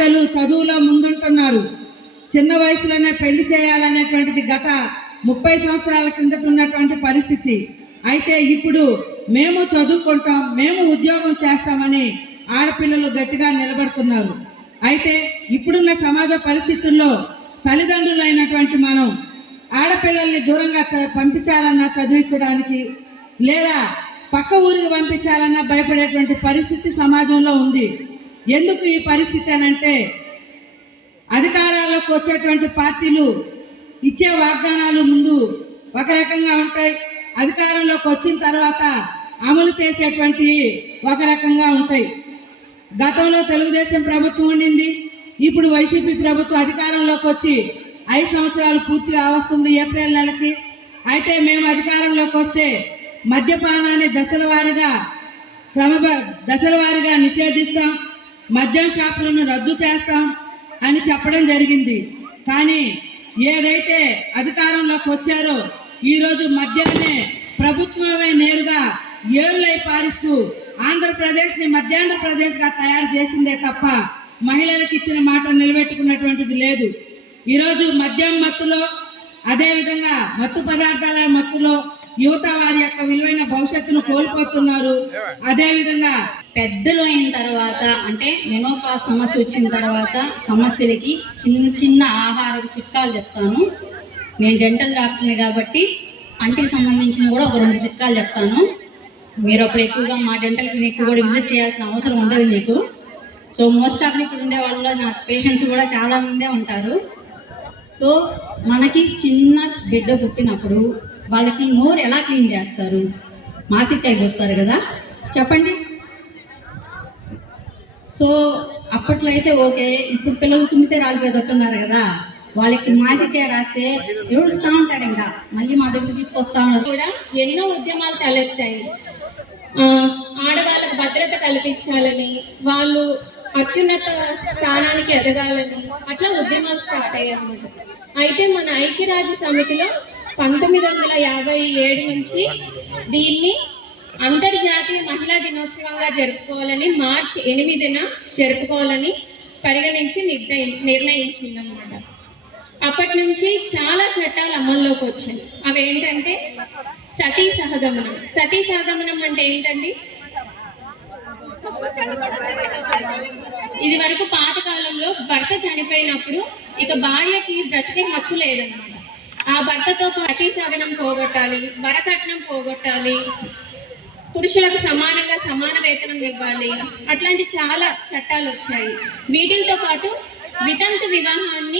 బాలికలు చదువులో ముందుంటున్నారు. చిన్న వయసులోనే పెళ్లి చేయాలనేటువంటిది గత 30 సంవత్సరాల కిందట ఉన్నటువంటి పరిస్థితి. అయితే ఇప్పుడు మేము చదువుకుంటాం, మేము ఉద్యోగం చేస్తామని ఆడపిల్లలు గట్టిగా నిలబడుతున్నారు. అయితే ఇప్పుడున్న సమాజ పరిస్థితుల్లో తల్లిదండ్రులైనటువంటి మనం ఆడపిల్లల్ని దూరంగా పంపించాలన్నా చదివించడానికి, లేదా పక్క ఊరికి పంపించాలన్నా భయపడేటువంటి పరిస్థితి సమాజంలో ఉంది. ఎందుకు ఈ పరిస్థితి అనంటే, అధికారాల్లోకి వచ్చేటువంటి పార్టీలు ఇచ్చే వాగ్దానాలు ముందు ఒక రకంగా ఉంటాయి, అధికారంలోకి వచ్చిన తర్వాత అమలు చేసేటువంటి ఒక రకంగా ఉంటాయి. గతంలో తెలుగుదేశం ప్రభుత్వం ఉండింది, ఇప్పుడు వైసీపీ ప్రభుత్వం అధికారంలోకి వచ్చి 5 సంవత్సరాలు పూర్తిగా వస్తుంది ఏప్రిల్ నెలకి. అయితే మేము అధికారంలోకి వస్తే మద్యపానాన్ని దశల వారీగా నిషేధిస్తాం, మద్యం షాపులను రద్దు చేస్తాం అని చెప్పడం జరిగింది. కానీ ఏదైతే అధికారంలోకి వచ్చారో ఈరోజు మద్యాన్ని ప్రభుత్వమే నేరుగా ఏళ్ళై పారిస్తూ ఆంధ్రప్రదేశ్ని మధ్యాంధ్రప్రదేశ్గా తయారు చేసిందే తప్ప మహిళలకు ఇచ్చిన మాట నిలబెట్టుకున్నటువంటిది లేదు. ఈరోజు మద్యం మత్తులో, అదేవిధంగా మత్తు పదార్థాల మత్తులో యువత వారి యొక్క విలువైన భవిష్యత్తును కోల్పోతున్నారు. అదేవిధంగా పెద్దలు అయిన తర్వాత, అంటే మెనోపాజ్ సమస్య వచ్చిన తర్వాత సమస్యలకి చిన్న చిన్న ఆహార చిట్కాలు చెప్తాను. నేను డెంటల్ డాక్టర్ని కాబట్టి పంటికి సంబంధించిన కూడా ఒక 2 చిట్కాలు చెప్తాను. మీరు అప్పుడు ఎక్కువగా మా డెంటల్ క్లినిక్ కూడా విజిట్ చేయాల్సిన అవసరం ఉండదు మీకు. సో మోస్ట్ ఆఫ్ ఇక్కడ ఉండే వాళ్ళు నా పేషెంట్స్ కూడా చాలా మందే ఉంటారు. సో మనకి చిన్న బిడ్డ పుట్టినప్పుడు వాళ్ళకి నోరు ఎలా క్లీన్ చేస్తారు? మాసికాయకి వస్తారు కదా, చెప్పండి. సో అప్పట్లో అయితే ఓకే, ఇప్పుడు పిల్లలు తుమ్మితే రాలిపోతున్నారు కదా, వాళ్ళకి మాసికాయ రాస్తే ఏడుస్తూ ఉంటారు, ఇంకా మళ్ళీ మా దగ్గర తీసుకొస్తా ఉన్నారు. కూడా ఎన్నో ఉద్యమాలు తలెత్తాయి. ఆడవాళ్ళకు భద్రత కల్పించాలని, వాళ్ళు అత్యున్నత స్థానానికి ఎదగాలని అట్లా ఉద్యమాలు స్టార్ట్ అయ్యాయి. అయితే మన ఐక్యరాజ్య సమితిలో 1957 నుంచి దీన్ని అంతర్జాతీయ మహిళా దినోత్సవంగా జరుపుకోవాలని, మార్చి 8న జరుపుకోవాలని పరిగణించి నిర్ణయించిందన్నమాట. అప్పటి నుంచి చాలా చట్టాలు అమల్లోకి వచ్చాయి. అవి ఏంటంటే సతీ సహగమనం. సతీ సహగమనం అంటే ఏంటండి? ఇది వరకు పాతకాలంలో భర్త చనిపోయినప్పుడు ఇక భార్యకి బ్రతికే హక్కు లేదన్నమాట. ఆ భర్తతో సతీ సహగమనం పోగొట్టాలి, వరకట్నం పోగొట్టాలి, పురుషులకు సమానంగా సమాన వేతనం ఇవ్వాలి, అట్లాంటి చాలా చట్టాలు వచ్చాయి. వీటితో పాటు వితంతు వివాహాన్ని